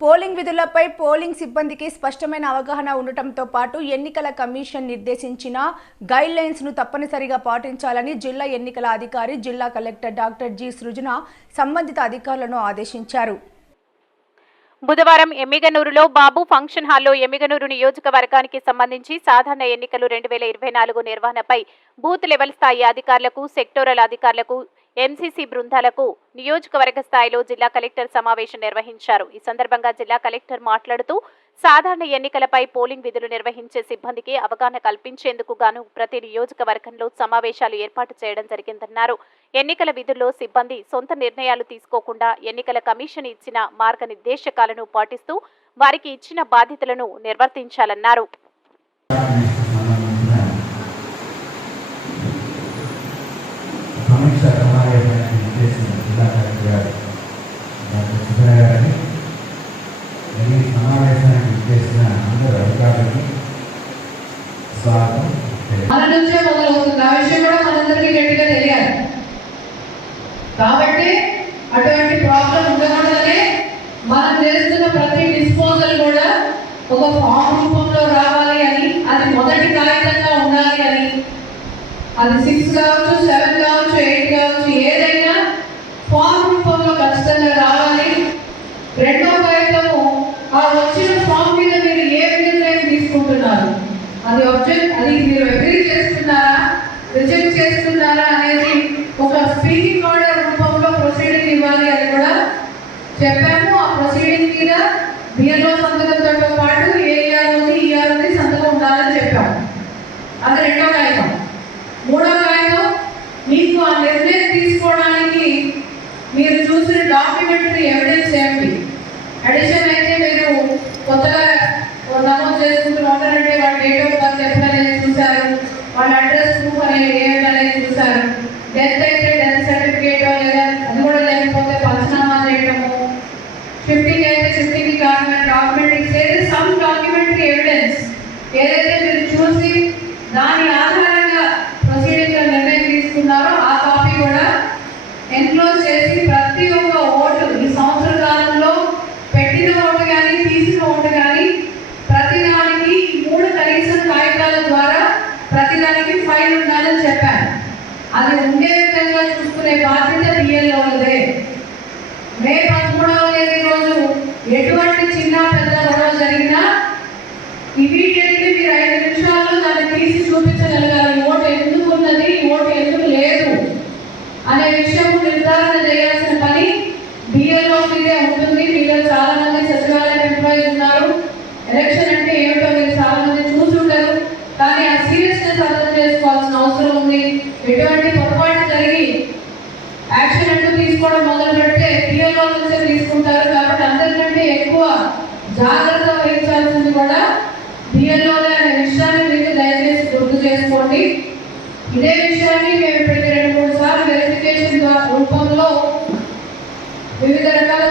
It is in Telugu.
పోలింగ్ విధులపై పోలింగ్ సిబ్బందికి స్పష్టమైన అవగాహన ఉండటంతో పాటు ఎన్నికల కమిషన్ నిర్దేశించిన గైడ్ లైన్స్ను తప్పనిసరిగా పాటించాలని జిల్లా ఎన్నికల అధికారి జిల్లా కలెక్టర్ డాక్టర్ జి. సృజన సంబంధిత అధికారులను ఆదేశించారు. బుధవారం ఎమ్మిగనూరులో బాబు ఫంక్షన్ హాల్లో ఎమ్మిగనూరు నియోజకవర్గానికి సంబంధించి సాధారణ ఎన్నికలు రెండు వేల ఇరవై నాలుగు నిర్వహణపై బూత్ లెవెల్ స్థాయి అధికారులకు సెక్టోరల్ అధికారులకు ఎంసీసీ బృందాలకు నియోజకవర్గ స్థాయిలో జిల్లా కలెక్టర్ సమావేశం నిర్వహించారు. ఈ సందర్భంగా జిల్లా కలెక్టర్ మాట్లాడుతూ సాధారణ ఎన్నికలపై పోలింగ్ విధులు నిర్వహించే సిబ్బందికి అవగాహన కల్పించేందుకు గాను ప్రతి నియోజకవర్గంలో సమావేశాలు ఏర్పాటు చేయడం జరిగిందన్నారు. ఎన్నికల విధుల్లో సిబ్బంది సొంత నిర్ణయాలు తీసుకోకుండా ఎన్నికల కమిషన్ ఇచ్చిన మార్గనిర్దేశకాలను పాటిస్తూ వారికి ఇచ్చిన బాధ్యతలను నిర్వర్తించాలన్నారు. సమీక్ష సమావేశాన్ని చేసిన జిల్లా కలెక్టర్ గారు డాక్టర్ సుబ్బయ్య గారిని ఈ సమావేశానికి చేసిన అందరు అధికారులకు స్వాగతం తెలియజేస్తున్నాను. మన నుంచే మొదలవుతుంది. ఆ విషయం కూడా మనందరికీ గట్టిగా తెలియాలి. కాబట్టి అటువంటి ప్రాబ్లం ఉండకుండానే మనం చేస్తున్న ప్రతి డిస్పోజల్ కూడా ఒక ఫామ్ రూపంలో రావాలి అని అది మొదటి కాగితంగా ఉండాలి అని. అది సిక్స్ కావచ్చు సెవెన్ కావచ్చు ఎయిట్ కావచ్చు ఏదైనా ఫామ్ రూపంలో ఖచ్చితంగా రావాలి. రెండు సబ్జెక్ట్ అది మీరు అగ్రీ చేస్తున్నారా? రిజెక్ట్ చేస్తున్నారా అనేది ఒక స్పీకింగ్ ఆర్డర్ రూపంలో ప్రొసీడింగ్ ఇవ్వాలి అని కూడా చెప్పాము. ఆ ప్రొసీడింగ్ మీద బిఎల్ఓ సంతకంతో పాటు ఏఆర్ ఉంది ఈఆర్ ఉంది సంతకం ఉండాలని చెప్పాము. అది రెండో కాగితం. మూడో కాగితం మీకు ఆ నిర్ణయం తీసుకోవడానికి మీరు చూసిన డాక్యుమెంటరీ ఎవిడెన్స్ ఏమిటి? అడిషన్ అది ఉండే విధంగా చూసుకునే బాధ్యత బిఎల్ఓలదే మే పదమూడవ తేదీ రోజు ఎటువంటి చిన్న పెద్ద గొడవ జరిగినా ఇమీడియట్లీ మీరు ఐదు నిమిషాల్లో దాన్ని తీసి చూపించగలగాలి. ఓటు ఎందుకు ఉన్నది? ఓటు ఎందుకు లేదు? అనే విషయం నిర్ధారణ చేయాల్సిన పని బిఎల్ఓ మీదే ఉంటుంది. మీలో చాలా మంది సచివాలయం ఎంప్లాయీస్ ఉన్నారు. ఎలక్షన్ అంటే ఏమిటో మీరు చాలా మంది చూసుంటారు కానీ ఆ సీరియస్నెస్ అర్థం చేసుకోవాల్సిన అవసరం ఉంది. ఎటువంటి పొరపాటు జరిగి యాక్షన్ అంటూ తీసుకోవడం మొదలు పెడితే పిఎల్ఓ నుంచే తీసుకుంటారు. కాబట్టి అందరికంటే ఎక్కువ జాగ్రత్త వహించాల్సింది కూడా పిఎల్ఓలే అనే విషయాన్ని మీకు దయచేసి గుర్తు చేసుకోండి. ఇదే విషయాన్ని మేము ప్రతి రెండు మూడు సార్లు వెరిఫికేషన్ ద్వారా రూపంలో వివిధ రకాల